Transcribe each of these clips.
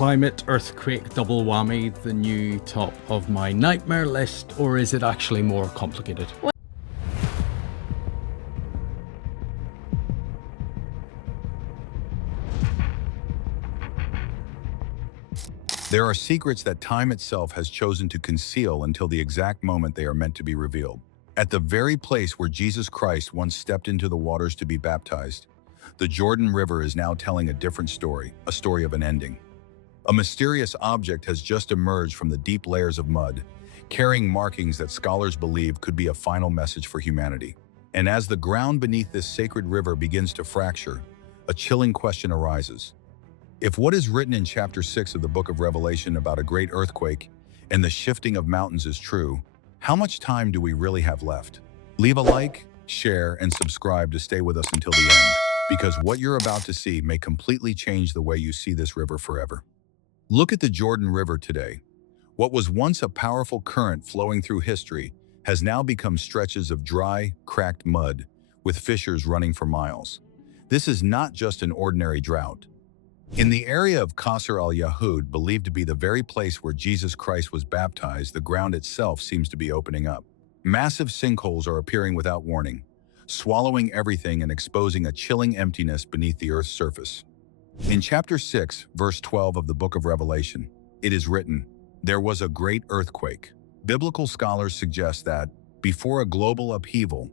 climate, earthquake, double whammy the new top of my nightmare list, or is it actually more complicated? There are secrets that time itself has chosen to conceal until the exact moment they are meant to be revealed. At the very place where Jesus Christ once stepped into the waters to be baptized, the Jordan River is now telling a different story, a story of an ending. A mysterious object has just emerged from the deep layers of mud, carrying markings that scholars believe could be a final message for humanity. And as the ground beneath this sacred river begins to fracture, a chilling question arises. If what is written in chapter 6 of the book of Revelation about a great earthquake and the shifting of mountains is true, how much time do we really have left? Leave a like, share, and subscribe to stay with us until the end, because what you're about to see may completely change the way you see this river forever. Look at the Jordan River today. What was once a powerful current flowing through history has now become stretches of dry, cracked mud with fissures running for miles. This is not just an ordinary drought. In the area of Qasr al-Yahud, believed to be the very place where Jesus Christ was baptized, the ground itself seems to be opening up. Massive sinkholes are appearing without warning, swallowing everything and exposing a chilling emptiness beneath the earth's surface. In chapter 6, verse 12 of the book of Revelation, it is written, "There was a great earthquake." Biblical scholars suggest that, before a global upheaval,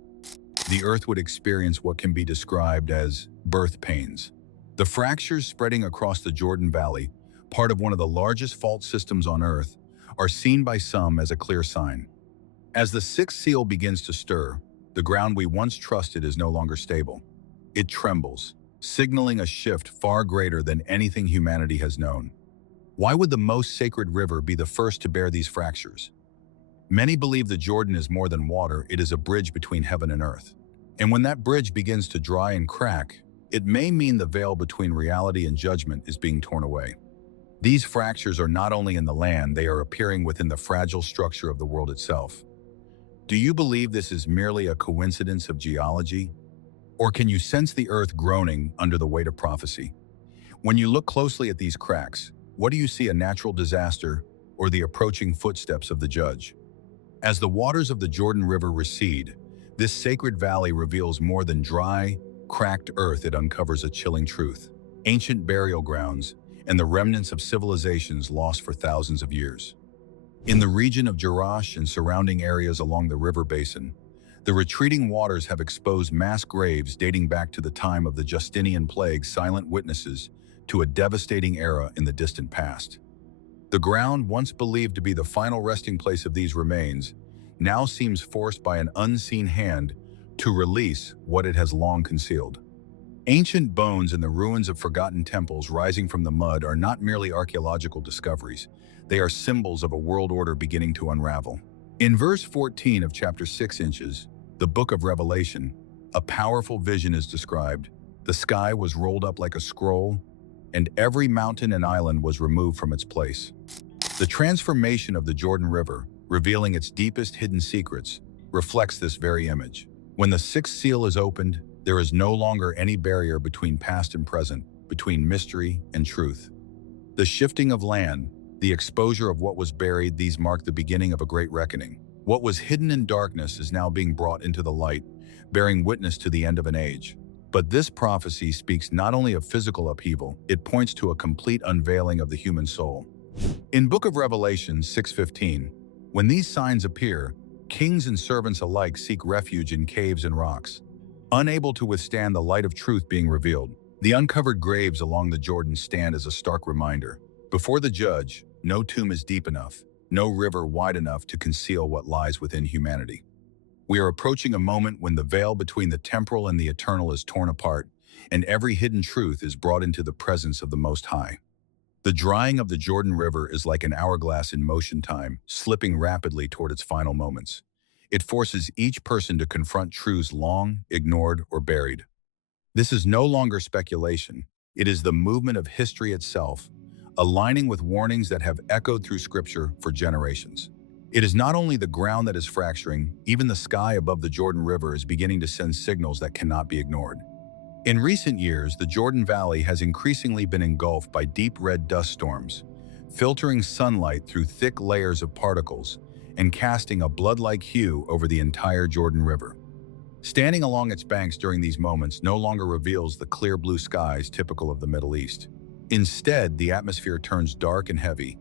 the earth would experience what can be described as birth pains. The fractures spreading across the Jordan Valley, part of one of the largest fault systems on Earth, are seen by some as a clear sign. As the sixth seal begins to stir, the ground we once trusted is no longer stable. It trembles, signaling a shift far greater than anything humanity has known. Why would the most sacred river be the first to bear these fractures? Many believe the Jordan is more than water, it is a bridge between heaven and earth. And when that bridge begins to dry and crack, it may mean the veil between reality and judgment is being torn away. These fractures are not only in the land, they are appearing within the fragile structure of the world itself. Do you believe this is merely a coincidence of geology? Or can you sense the earth groaning under the weight of prophecy? When you look closely at these cracks, what do you see, a natural disaster or the approaching footsteps of the judge? As the waters of the Jordan River recede, this sacred valley reveals more than dry, cracked earth. It uncovers a chilling truth: ancient burial grounds and the remnants of civilizations lost for thousands of years. In the region of Jerash and surrounding areas along the river basin, the retreating waters have exposed mass graves dating back to the time of the Justinian plague, silent witnesses to a devastating era in the distant past. The ground, once believed to be the final resting place of these remains, now seems forced by an unseen hand to release what it has long concealed. Ancient bones and the ruins of forgotten temples rising from the mud are not merely archaeological discoveries, they are symbols of a world order beginning to unravel. In verse 14 of chapter 6 inches, the book of Revelation, a powerful vision is described. The sky was rolled up like a scroll, and every mountain and island was removed from its place. The transformation of the Jordan River, revealing its deepest hidden secrets, reflects this very image. When the sixth seal is opened, there is no longer any barrier between past and present, between mystery and truth. The shifting of land, the exposure of what was buried, these mark the beginning of a great reckoning. What was hidden in darkness is now being brought into the light, bearing witness to the end of an age. But this prophecy speaks not only of physical upheaval, it points to a complete unveiling of the human soul. In Book of Revelation 6:15, when these signs appear, kings and servants alike seek refuge in caves and rocks, unable to withstand the light of truth being revealed. The uncovered graves along the Jordan stand as a stark reminder. Before the judge, no tomb is deep enough, no river wide enough to conceal what lies within humanity. We are approaching a moment when the veil between the temporal and the eternal is torn apart, and every hidden truth is brought into the presence of the Most High. The drying of the Jordan River is like an hourglass in motion time, slipping rapidly toward its final moments. It forces each person to confront truths long ignored or buried. This is no longer speculation. It is the movement of history itself, aligning with warnings that have echoed through Scripture for generations. It is not only the ground that is fracturing, even the sky above the Jordan River is beginning to send signals that cannot be ignored. In recent years, the Jordan Valley has increasingly been engulfed by deep red dust storms, filtering sunlight through thick layers of particles and casting a blood-like hue over the entire Jordan River. Standing along its banks during these moments no longer reveals the clear blue skies typical of the Middle East. Instead, the atmosphere turns dark and heavy,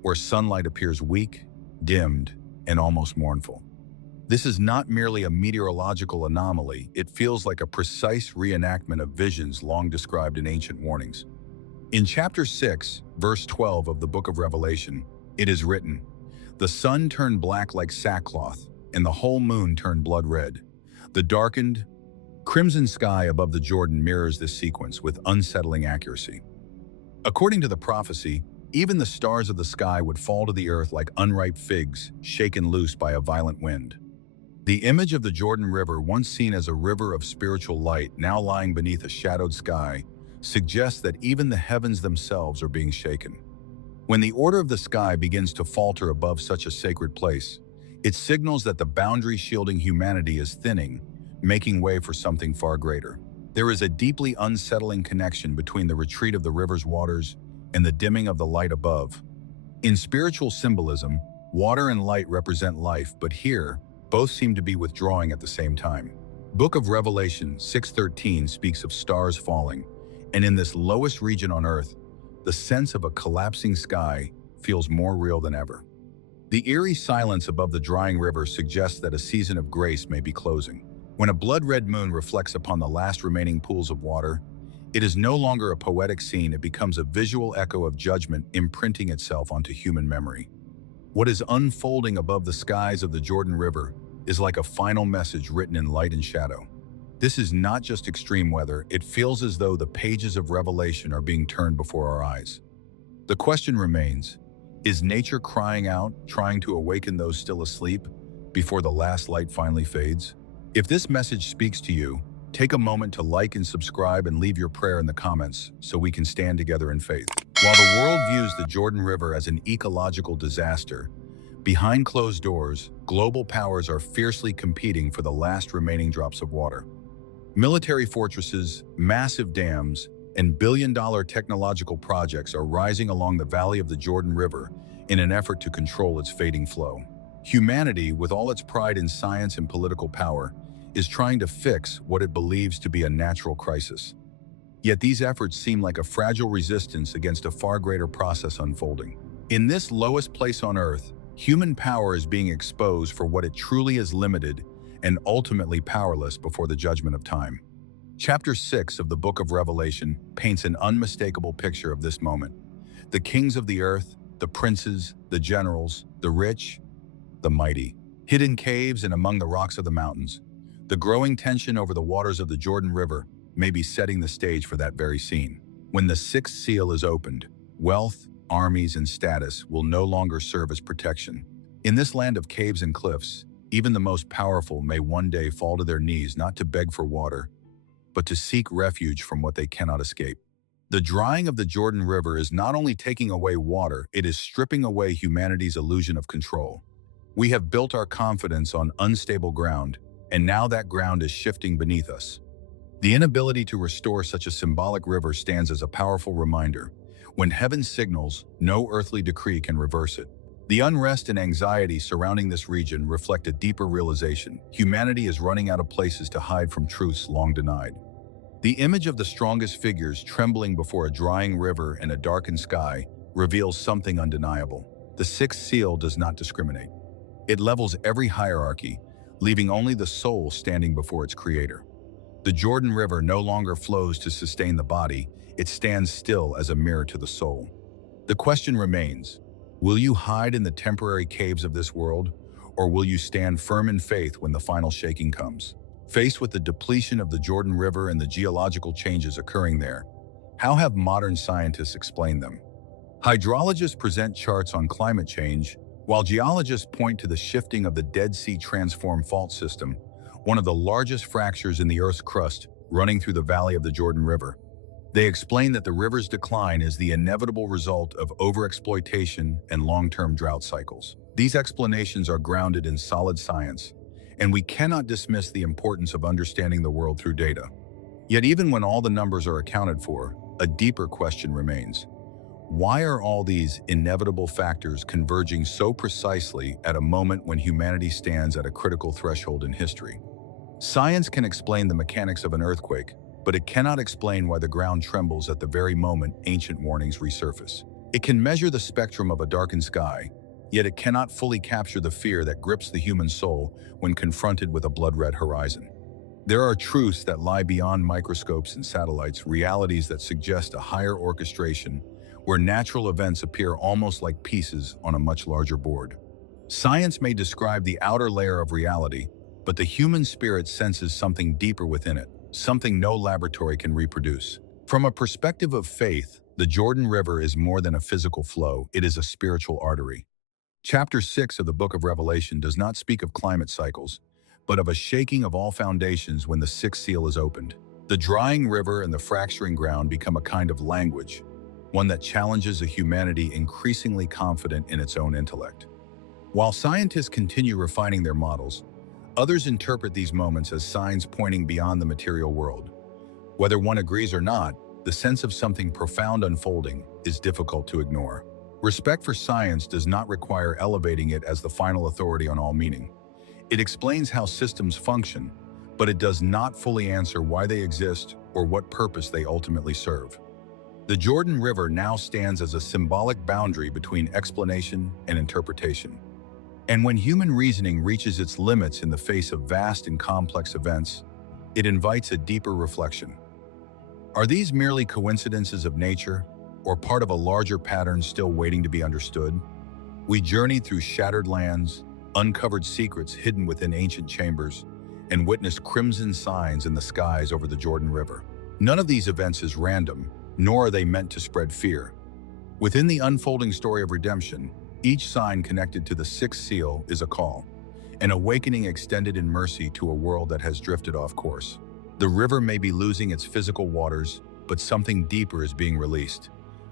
where sunlight appears weak, dimmed, and almost mournful. This is not merely a meteorological anomaly, it feels like a precise reenactment of visions long described in ancient warnings. In chapter 6, verse 12 of the book of Revelation, it is written, "The sun turned black like sackcloth, and the whole moon turned blood red. The darkened, crimson sky above the Jordan mirrors this sequence with unsettling accuracy." According to the prophecy, even the stars of the sky would fall to the earth like unripe figs shaken loose by a violent wind. The image of the Jordan River, once seen as a river of spiritual light, now lying beneath a shadowed sky, suggests that even the heavens themselves are being shaken. When the order of the sky begins to falter above such a sacred place, it signals that the boundary shielding humanity is thinning, making way for something far greater. There is a deeply unsettling connection between the retreat of the river's waters and the dimming of the light above. In spiritual symbolism, water and light represent life, but here, both seem to be withdrawing at the same time. Book of Revelation 6:13 speaks of stars falling, and in this lowest region on earth, the sense of a collapsing sky feels more real than ever. The eerie silence above the drying river suggests that a season of grace may be closing. When a blood-red moon reflects upon the last remaining pools of water, it is no longer a poetic scene, it becomes a visual echo of judgment imprinting itself onto human memory. What is unfolding above the skies of the Jordan River is like a final message written in light and shadow. This is not just extreme weather, it feels as though the pages of Revelation are being turned before our eyes. The question remains, is nature crying out, trying to awaken those still asleep before the last light finally fades? If this message speaks to you, take a moment to like and subscribe and leave your prayer in the comments so we can stand together in faith. While the world views the Jordan River as an ecological disaster, behind closed doors, global powers are fiercely competing for the last remaining drops of water. Military fortresses, massive dams, and billion-dollar technological projects are rising along the valley of the Jordan River in an effort to control its fading flow. Humanity, with all its pride in science and political power, is trying to fix what it believes to be a natural crisis. Yet these efforts seem like a fragile resistance against a far greater process unfolding. In this lowest place on Earth, human power is being exposed for what it truly is: limited and ultimately powerless before the judgment of time. Chapter 6 of the book of Revelation paints an unmistakable picture of this moment. The kings of the earth, the princes, the generals, the rich, the mighty, hidden caves and among the rocks of the mountains. The growing tension over the waters of the Jordan River may be setting the stage for that very scene. When the sixth seal is opened, wealth, armies, and status will no longer serve as protection. In this land of caves and cliffs, even the most powerful may one day fall to their knees not to beg for water, but to seek refuge from what they cannot escape. The drying of the Jordan River is not only taking away water, it is stripping away humanity's illusion of control. We have built our confidence on unstable ground, and now that ground is shifting beneath us. The inability to restore such a symbolic river stands as a powerful reminder. When heaven signals, no earthly decree can reverse it. The unrest and anxiety surrounding this region reflect a deeper realization. Humanity is running out of places to hide from truths long denied. The image of the strongest figures trembling before a drying river and a darkened sky reveals something undeniable. The sixth seal does not discriminate. It levels every hierarchy, leaving only the soul standing before its creator. The Jordan River no longer flows to sustain the body, it stands still as a mirror to the soul. The question remains, will you hide in the temporary caves of this world, or will you stand firm in faith when the final shaking comes? Faced with the depletion of the Jordan River and the geological changes occurring there, how have modern scientists explained them? Hydrologists present charts on climate change, while geologists point to the shifting of the Dead Sea Transform Fault System, one of the largest fractures in the Earth's crust running through the valley of the Jordan River. They explain that the river's decline is the inevitable result of overexploitation and long-term drought cycles. These explanations are grounded in solid science, and we cannot dismiss the importance of understanding the world through data. Yet even when all the numbers are accounted for, a deeper question remains. Why are all these inevitable factors converging so precisely at a moment when humanity stands at a critical threshold in history? Science can explain the mechanics of an earthquake, but it cannot explain why the ground trembles at the very moment ancient warnings resurface. It can measure the spectrum of a darkened sky, yet it cannot fully capture the fear that grips the human soul when confronted with a blood-red horizon. There are truths that lie beyond microscopes and satellites, realities that suggest a higher orchestration, where natural events appear almost like pieces on a much larger board. Science may describe the outer layer of reality, but the human spirit senses something deeper within it, something no laboratory can reproduce. From a perspective of faith, the Jordan River is more than a physical flow, it is a spiritual artery. Chapter 6 of the book of Revelation does not speak of climate cycles, but of a shaking of all foundations when the sixth seal is opened. The drying river and the fracturing ground become a kind of language, one that challenges a humanity increasingly confident in its own intellect. While scientists continue refining their models, others interpret these moments as signs pointing beyond the material world. Whether one agrees or not, the sense of something profound unfolding is difficult to ignore. Respect for science does not require elevating it as the final authority on all meaning. It explains how systems function, but it does not fully answer why they exist or what purpose they ultimately serve. The Jordan River now stands as a symbolic boundary between explanation and interpretation. And when human reasoning reaches its limits in the face of vast and complex events, it invites a deeper reflection. Are these merely coincidences of nature, or part of a larger pattern still waiting to be understood? We journeyed through shattered lands, uncovered secrets hidden within ancient chambers, and witnessed crimson signs in the skies over the Jordan River. None of these events is random, nor are they meant to spread fear. Within the unfolding story of redemption, each sign connected to the sixth seal is a call, an awakening extended in mercy to a world that has drifted off course. The river may be losing its physical waters, but something deeper is being released,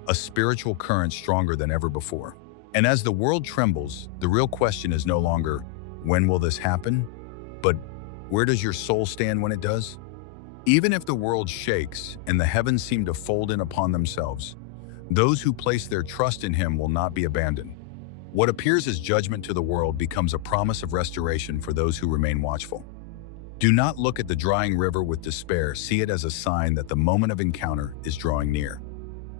a spiritual current stronger than ever before. And as the world trembles, the real question is no longer, when will this happen? But where does your soul stand when it does? Even if the world shakes and the heavens seem to fold in upon themselves, those who place their trust in Him will not be abandoned. What appears as judgment to the world becomes a promise of restoration for those who remain watchful. Do not look at the drying river with despair, see it as a sign that the moment of encounter is drawing near.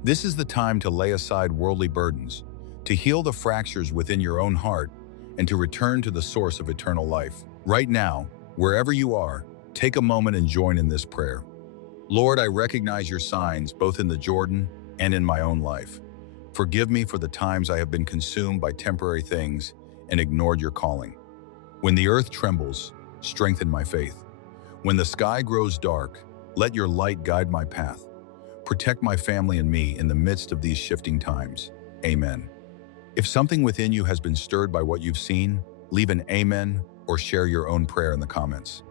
This is the time to lay aside worldly burdens, to heal the fractures within your own heart, and to return to the source of eternal life. Right now, wherever you are, take a moment and join in this prayer. Lord, I recognize your signs both in the Jordan and in my own life. Forgive me for the times I have been consumed by temporary things and ignored your calling. When the earth trembles, strengthen my faith. When the sky grows dark, let your light guide my path. Protect my family and me in the midst of these shifting times. Amen. If something within you has been stirred by what you've seen, leave an amen or share your own prayer in the comments.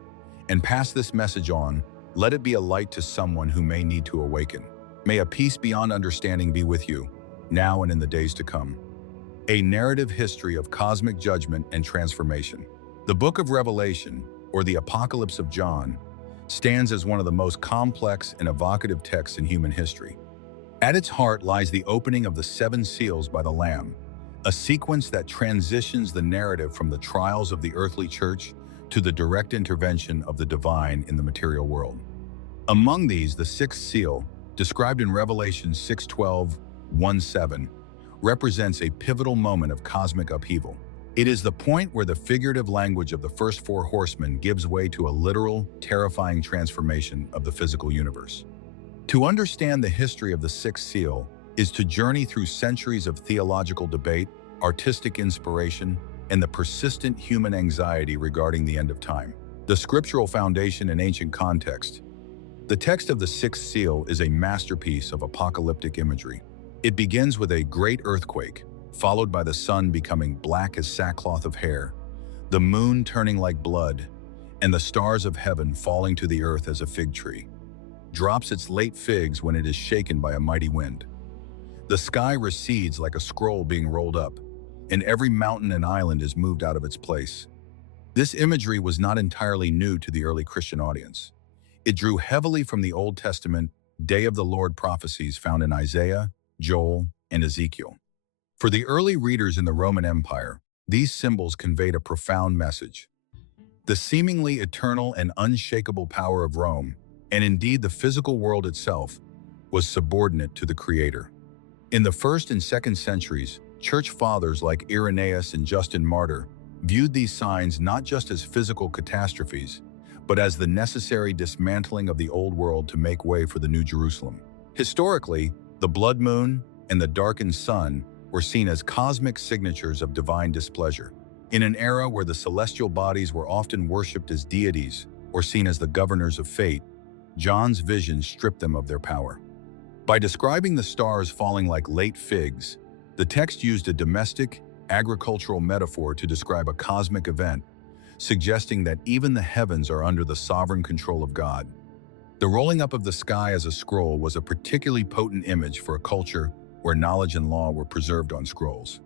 And pass this message on, let it be a light to someone who may need to awaken. May a peace beyond understanding be with you, now and in the days to come. A narrative history of cosmic judgment and transformation. The book of Revelation, or the Apocalypse of John, stands as one of the most complex and evocative texts in human history. At its heart lies the opening of the seven seals by the Lamb, a sequence that transitions the narrative from the trials of the earthly church to the direct intervention of the divine in the material world. Among these, the sixth seal, described in Revelation 6:12-1-7, represents a pivotal moment of cosmic upheaval. It is the point where the figurative language of the first four horsemen gives way to a literal, terrifying transformation of the physical universe. To understand the history of the sixth seal is to journey through centuries of theological debate, artistic inspiration, and the persistent human anxiety regarding the end of time. The scriptural foundation and ancient context. The text of the sixth seal is a masterpiece of apocalyptic imagery. It begins with a great earthquake, followed by the sun becoming black as sackcloth of hair, the moon turning like blood, and the stars of heaven falling to the earth as a fig tree drops its late figs when it is shaken by a mighty wind. The sky recedes like a scroll being rolled up, and every mountain and island is moved out of its place. This imagery was not entirely new to the early Christian audience. It drew heavily from the Old Testament Day of the Lord prophecies found in Isaiah, Joel, and Ezekiel. For the early readers in the Roman Empire, these symbols conveyed a profound message. The seemingly eternal and unshakable power of Rome, and indeed the physical world itself, was subordinate to the Creator. In the 1st and 2nd centuries, church fathers like Irenaeus and Justin Martyr viewed these signs not just as physical catastrophes, but as the necessary dismantling of the old world to make way for the New Jerusalem. Historically, the blood moon and the darkened sun were seen as cosmic signatures of divine displeasure. In an era where the celestial bodies were often worshipped as deities or seen as the governors of fate, John's vision stripped them of their power. By describing the stars falling like late figs, the text used a domestic, agricultural metaphor to describe a cosmic event, suggesting that even the heavens are under the sovereign control of God. The rolling up of the sky as a scroll was a particularly potent image for a culture where knowledge and law were preserved on scrolls.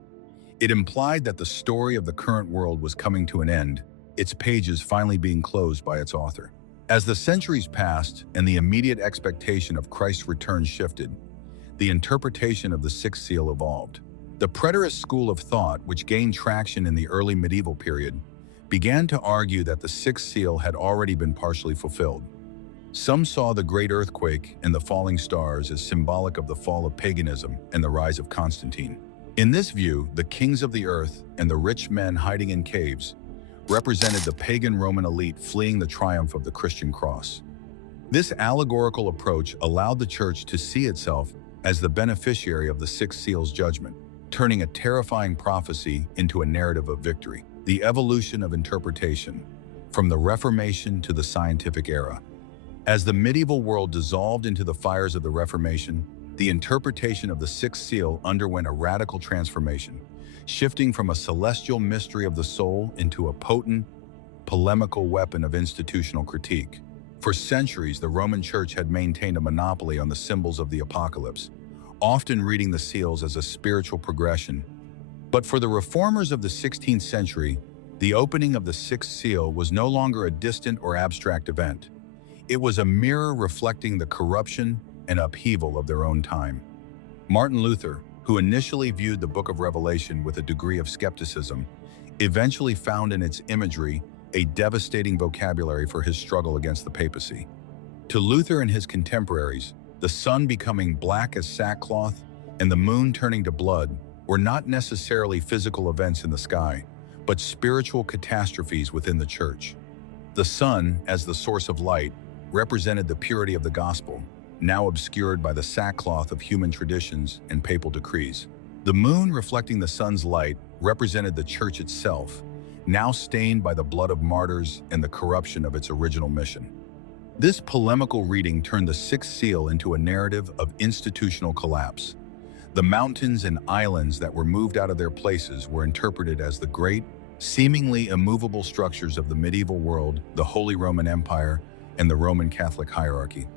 It implied that the story of the current world was coming to an end, its pages finally being closed by its author. As the centuries passed and the immediate expectation of Christ's return shifted, the interpretation of the sixth seal evolved. The preterist school of thought, which gained traction in the early medieval period, began to argue that the sixth seal had already been partially fulfilled. Some saw the great earthquake and the falling stars as symbolic of the fall of paganism and the rise of Constantine. In this view, the kings of the earth and the rich men hiding in caves represented the pagan Roman elite fleeing the triumph of the Christian cross. This allegorical approach allowed the church to see itself as the beneficiary of the sixth seal's judgment, turning a terrifying prophecy into a narrative of victory. The evolution of interpretation, from the Reformation to the scientific era. As the medieval world dissolved into the fires of the Reformation, the interpretation of the sixth seal underwent a radical transformation, shifting from a celestial mystery of the soul into a potent, polemical weapon of institutional critique. For centuries, the Roman Church had maintained a monopoly on the symbols of the apocalypse, often reading the seals as a spiritual progression. But for the reformers of the 16th century, the opening of the sixth seal was no longer a distant or abstract event. It was a mirror reflecting the corruption and upheaval of their own time. Martin Luther, who initially viewed the Book of Revelation with a degree of skepticism, eventually found in its imagery a devastating vocabulary for his struggle against the papacy. To Luther and his contemporaries, the sun becoming black as sackcloth and the moon turning to blood were not necessarily physical events in the sky, but spiritual catastrophes within the church. The sun, as the source of light, represented the purity of the gospel, now obscured by the sackcloth of human traditions and papal decrees. The moon, reflecting the sun's light, represented the church itself, now stained by the blood of martyrs and the corruption of its original mission. This polemical reading turned the sixth seal into a narrative of institutional collapse. The mountains and islands that were moved out of their places were interpreted as the great, seemingly immovable structures of the medieval world, the Holy Roman Empire, and the Roman Catholic hierarchy.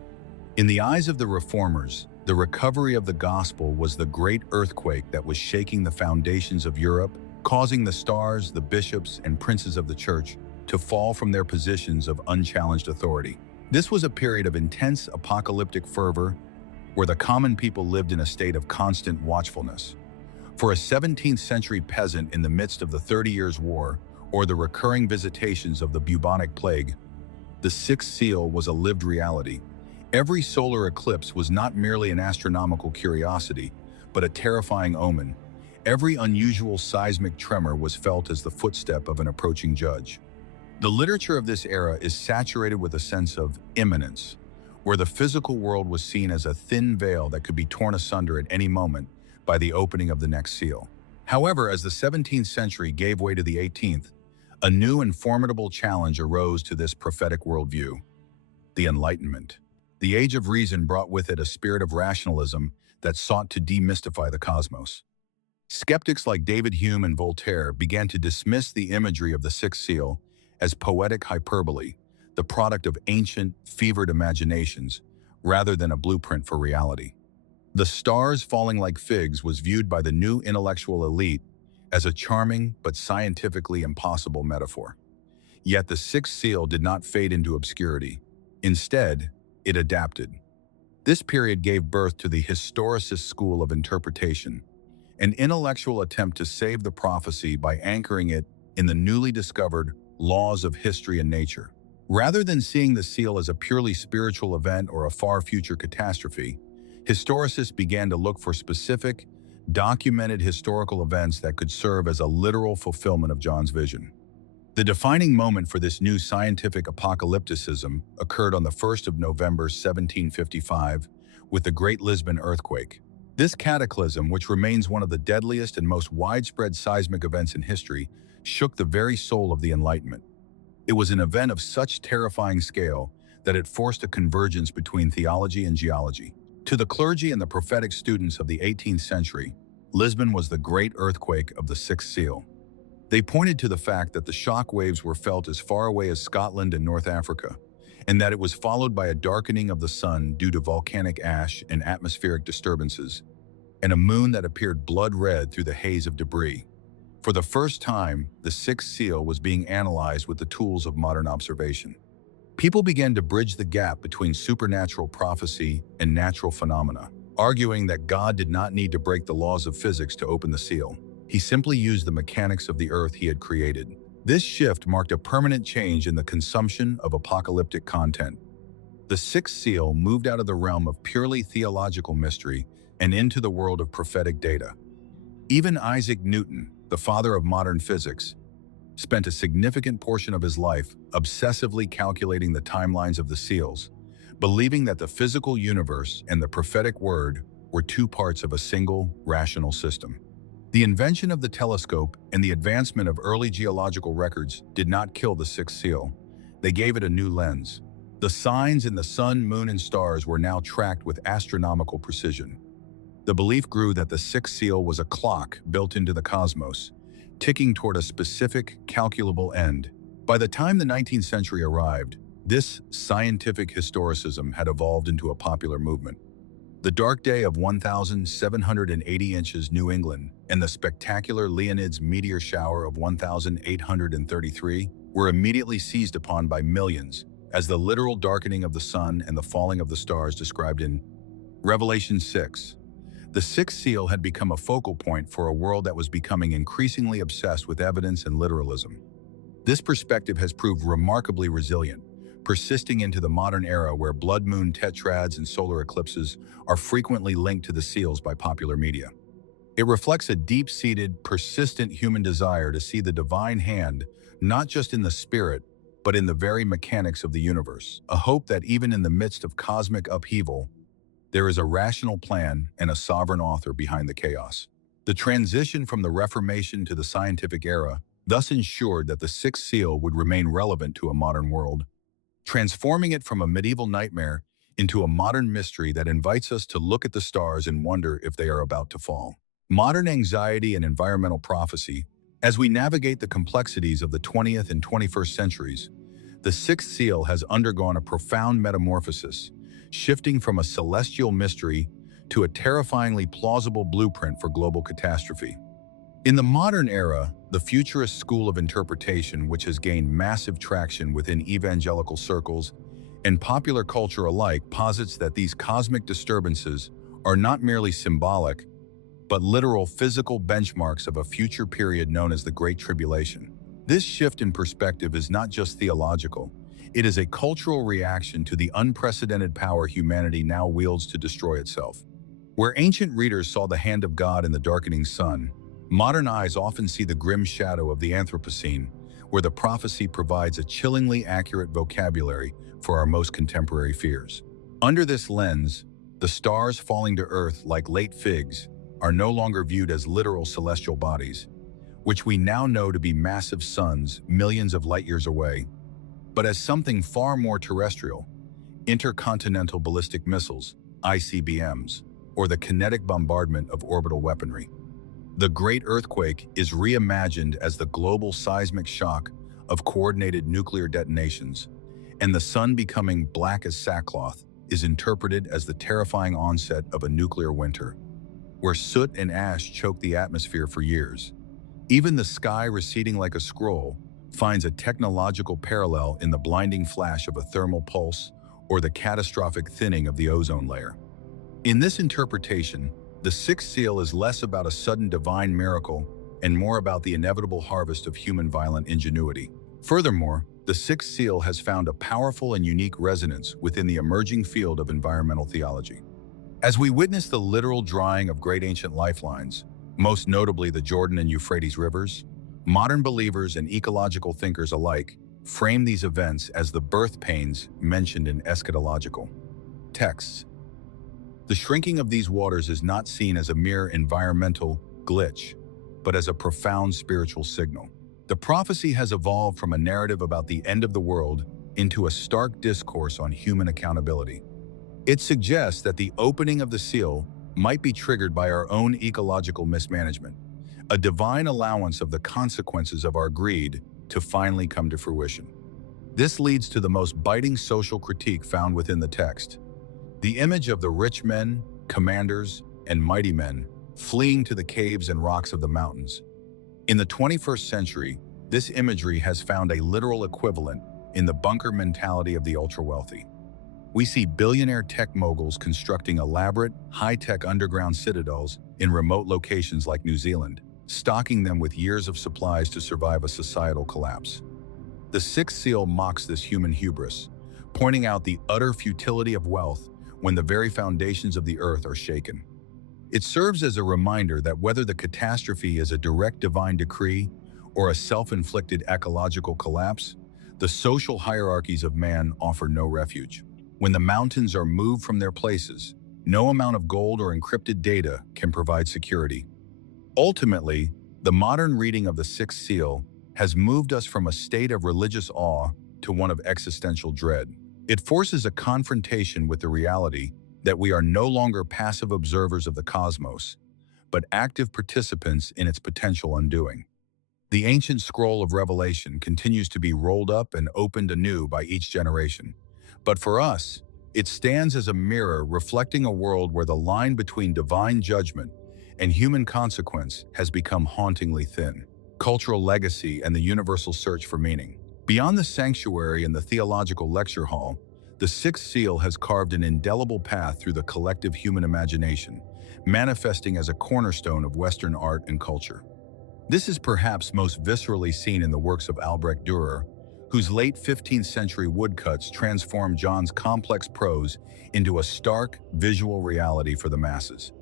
In the eyes of the reformers, the recovery of the gospel was the great earthquake that was shaking the foundations of Europe, causing the stars, the bishops, and princes of the church to fall from their positions of unchallenged authority. This was a period of intense apocalyptic fervor where the common people lived in a state of constant watchfulness. For a 17th century peasant in the midst of the 30 Years' War or the recurring visitations of the bubonic plague, the sixth seal was a lived reality. Every solar eclipse was not merely an astronomical curiosity, but a terrifying omen. Every unusual seismic tremor was felt as the footstep of an approaching judge. The literature of this era is saturated with a sense of imminence, where the physical world was seen as a thin veil that could be torn asunder at any moment by the opening of the next seal. However, as the 17th century gave way to the 18th, a new and formidable challenge arose to this prophetic worldview: the Enlightenment. The Age of Reason brought with it a spirit of rationalism that sought to demystify the cosmos. Skeptics like David Hume and Voltaire began to dismiss the imagery of the sixth seal as poetic hyperbole, the product of ancient, fevered imaginations, rather than a blueprint for reality. The stars falling like figs was viewed by the new intellectual elite as a charming but scientifically impossible metaphor. Yet the sixth seal did not fade into obscurity. Instead, it adapted. This period gave birth to the historicist school of interpretation, an intellectual attempt to save the prophecy by anchoring it in the newly discovered laws of history and nature. Rather than seeing the seal as a purely spiritual event or a far future catastrophe, historicists began to look for specific, documented historical events that could serve as a literal fulfillment of John's vision. The defining moment for this new scientific apocalypticism occurred on the 1st of November 1755 with the Great Lisbon earthquake. This cataclysm, which remains one of the deadliest and most widespread seismic events in history, shook the very soul of the Enlightenment. It was an event of such terrifying scale that it forced a convergence between theology and geology. To the clergy and the prophetic students of the 18th century, Lisbon was the great earthquake of the sixth seal. They pointed to the fact that the shock waves were felt as far away as Scotland and North Africa, and that it was followed by a darkening of the sun due to volcanic ash and atmospheric disturbances, and a moon that appeared blood red through the haze of debris. For the first time, the sixth seal was being analyzed with the tools of modern observation. People began to bridge the gap between supernatural prophecy and natural phenomena, arguing that God did not need to break the laws of physics to open the seal. He simply used the mechanics of the earth he had created. This shift marked a permanent change in the consumption of apocalyptic content. The sixth seal moved out of the realm of purely theological mystery and into the world of prophetic data. Even Isaac Newton, the father of modern physics, spent a significant portion of his life obsessively calculating the timelines of the seals, believing that the physical universe and the prophetic word were two parts of a single, rational system. The invention of the telescope and the advancement of early geological records did not kill the sixth seal. They gave it a new lens. The signs in the sun, moon, and stars were now tracked with astronomical precision. The belief grew that the sixth seal was a clock built into the cosmos, ticking toward a specific, calculable end. By the time the 19th century arrived, this scientific historicism had evolved into a popular movement. The dark day of 1,780 inches New England and the spectacular Leonids meteor shower of 1,833 were immediately seized upon by millions as the literal darkening of the sun and the falling of the stars described in Revelation 6. The sixth seal had become a focal point for a world that was becoming increasingly obsessed with evidence and literalism. This perspective has proved remarkably resilient, persisting into the modern era where blood moon tetrads and solar eclipses are frequently linked to the seals by popular media. It reflects a deep-seated, persistent human desire to see the divine hand not just in the spirit, but in the very mechanics of the universe, a hope that even in the midst of cosmic upheaval, there is a rational plan and a sovereign author behind the chaos. The transition from the Reformation to the scientific era thus ensured that the sixth seal would remain relevant to a modern world, transforming it from a medieval nightmare into a modern mystery that invites us to look at the stars and wonder if they are about to fall. Modern anxiety and environmental prophecy. As we navigate the complexities of the 20th and 21st centuries, the sixth seal has undergone a profound metamorphosis, shifting from a celestial mystery to a terrifyingly plausible blueprint for global catastrophe. In the modern era, the futurist school of interpretation, which has gained massive traction within evangelical circles and popular culture alike, posits that these cosmic disturbances are not merely symbolic, but literal physical benchmarks of a future period known as the Great Tribulation. This shift in perspective is not just theological, it is a cultural reaction to the unprecedented power humanity now wields to destroy itself. Where ancient readers saw the hand of God in the darkening sun, modern eyes often see the grim shadow of the Anthropocene, where the prophecy provides a chillingly accurate vocabulary for our most contemporary fears. Under this lens, the stars falling to Earth like late figs are no longer viewed as literal celestial bodies, which we now know to be massive suns millions of light years away, but as something far more terrestrial, intercontinental ballistic missiles, ICBMs, or the kinetic bombardment of orbital weaponry. The Great Earthquake is reimagined as the global seismic shock of coordinated nuclear detonations, and the sun becoming black as sackcloth is interpreted as the terrifying onset of a nuclear winter, where soot and ash choke the atmosphere for years. Even the sky receding like a scroll finds a technological parallel in the blinding flash of a thermal pulse or the catastrophic thinning of the ozone layer. In this interpretation, the sixth seal is less about a sudden divine miracle and more about the inevitable harvest of human violent ingenuity. Furthermore, the sixth seal has found a powerful and unique resonance within the emerging field of environmental theology. As we witness the literal drying of great ancient lifelines, most notably the Jordan and Euphrates rivers, modern believers and ecological thinkers alike frame these events as the birth pains mentioned in eschatological texts. The shrinking of these waters is not seen as a mere environmental glitch, but as a profound spiritual signal. The prophecy has evolved from a narrative about the end of the world into a stark discourse on human accountability. It suggests that the opening of the seal might be triggered by our own ecological mismanagement, a divine allowance of the consequences of our greed to finally come to fruition. This leads to the most biting social critique found within the text. The image of the rich men, commanders, and mighty men fleeing to the caves and rocks of the mountains. In the 21st century, this imagery has found a literal equivalent in the bunker mentality of the ultra-wealthy. We see billionaire tech moguls constructing elaborate, high-tech underground citadels in remote locations like New Zealand, stocking them with years of supplies to survive a societal collapse. The sixth seal mocks this human hubris, pointing out the utter futility of wealth when the very foundations of the earth are shaken. It serves as a reminder that whether the catastrophe is a direct divine decree or a self-inflicted ecological collapse, the social hierarchies of man offer no refuge. When the mountains are moved from their places, no amount of gold or encrypted data can provide security. Ultimately, the modern reading of the sixth seal has moved us from a state of religious awe to one of existential dread. It forces a confrontation with the reality that we are no longer passive observers of the cosmos, but active participants in its potential undoing. The ancient scroll of Revelation continues to be rolled up and opened anew by each generation. But for us, it stands as a mirror reflecting a world where the line between divine judgment and human consequence has become hauntingly thin. Cultural legacy and the universal search for meaning. Beyond the sanctuary and the theological lecture hall, the sixth seal has carved an indelible path through the collective human imagination, manifesting as a cornerstone of Western art and culture. This is perhaps most viscerally seen in the works of Albrecht Dürer, whose late 15th century woodcuts transformed John's complex prose into a stark, visual reality for the masses.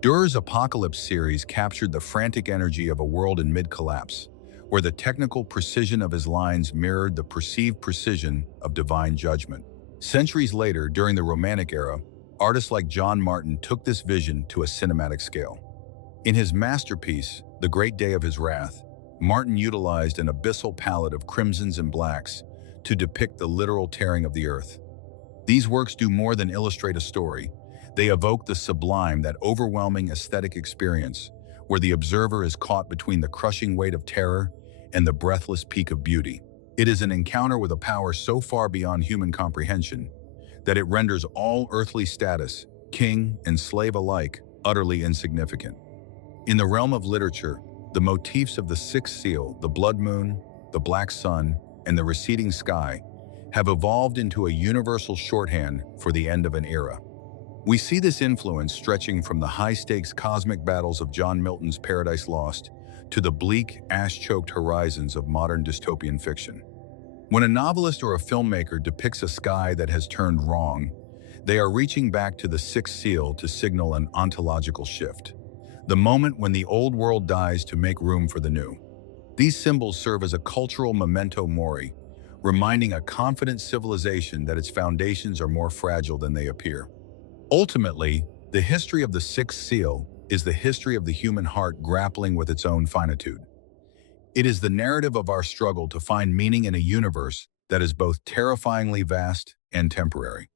Dürer's Apocalypse series captured the frantic energy of a world in mid-collapse, where the technical precision of his lines mirrored the perceived precision of divine judgment. Centuries later, during the Romantic era, artists like John Martin took this vision to a cinematic scale. In his masterpiece, The Great Day of His Wrath, Martin utilized an abyssal palette of crimsons and blacks to depict the literal tearing of the earth. These works do more than illustrate a story. They evoke the sublime, that overwhelming aesthetic experience, where the observer is caught between the crushing weight of terror and the breathless peak of beauty. It is an encounter with a power so far beyond human comprehension that it renders all earthly status, king and slave alike, utterly insignificant. In the realm of literature, the motifs of the sixth seal, the blood moon, the black sun, and the receding sky, have evolved into a universal shorthand for the end of an era. We see this influence stretching from the high-stakes cosmic battles of John Milton's Paradise Lost to the bleak, ash-choked horizons of modern dystopian fiction. When a novelist or a filmmaker depicts a sky that has turned wrong, they are reaching back to the sixth seal to signal an ontological shift, the moment when the old world dies to make room for the new. These symbols serve as a cultural memento mori, reminding a confident civilization that its foundations are more fragile than they appear. Ultimately, the history of the sixth seal is the history of the human heart grappling with its own finitude. It is the narrative of our struggle to find meaning in a universe that is both terrifyingly vast and temporary.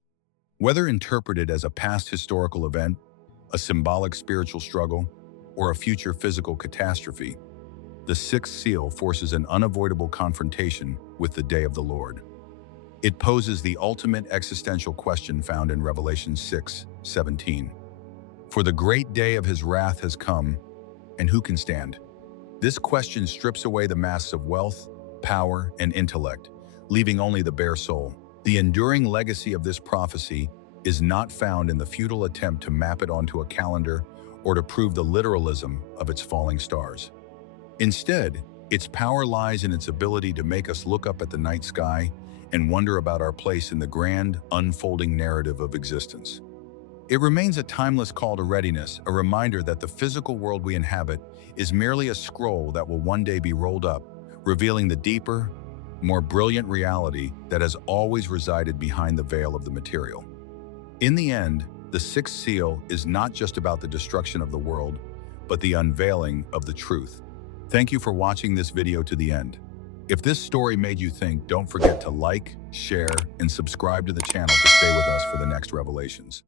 Whether interpreted as a past historical event, a symbolic spiritual struggle, or a future physical catastrophe, the sixth seal forces an unavoidable confrontation with the day of the Lord. It poses the ultimate existential question found in Revelation 6:17. For the great day of his wrath has come, and who can stand? This question strips away the masks of wealth, power, and intellect, leaving only the bare soul. The enduring legacy of this prophecy is not found in the futile attempt to map it onto a calendar or to prove the literalism of its falling stars. Instead, its power lies in its ability to make us look up at the night sky and wonder about our place in the grand, unfolding narrative of existence. It remains a timeless call to readiness, a reminder that the physical world we inhabit is merely a scroll that will one day be rolled up, revealing the deeper, more brilliant reality that has always resided behind the veil of the material. In the end, the sixth seal is not just about the destruction of the world, but the unveiling of the truth. Thank you for watching this video to the end. If this story made you think, don't forget to like, share, and subscribe to the channel to stay with us for the next revelations.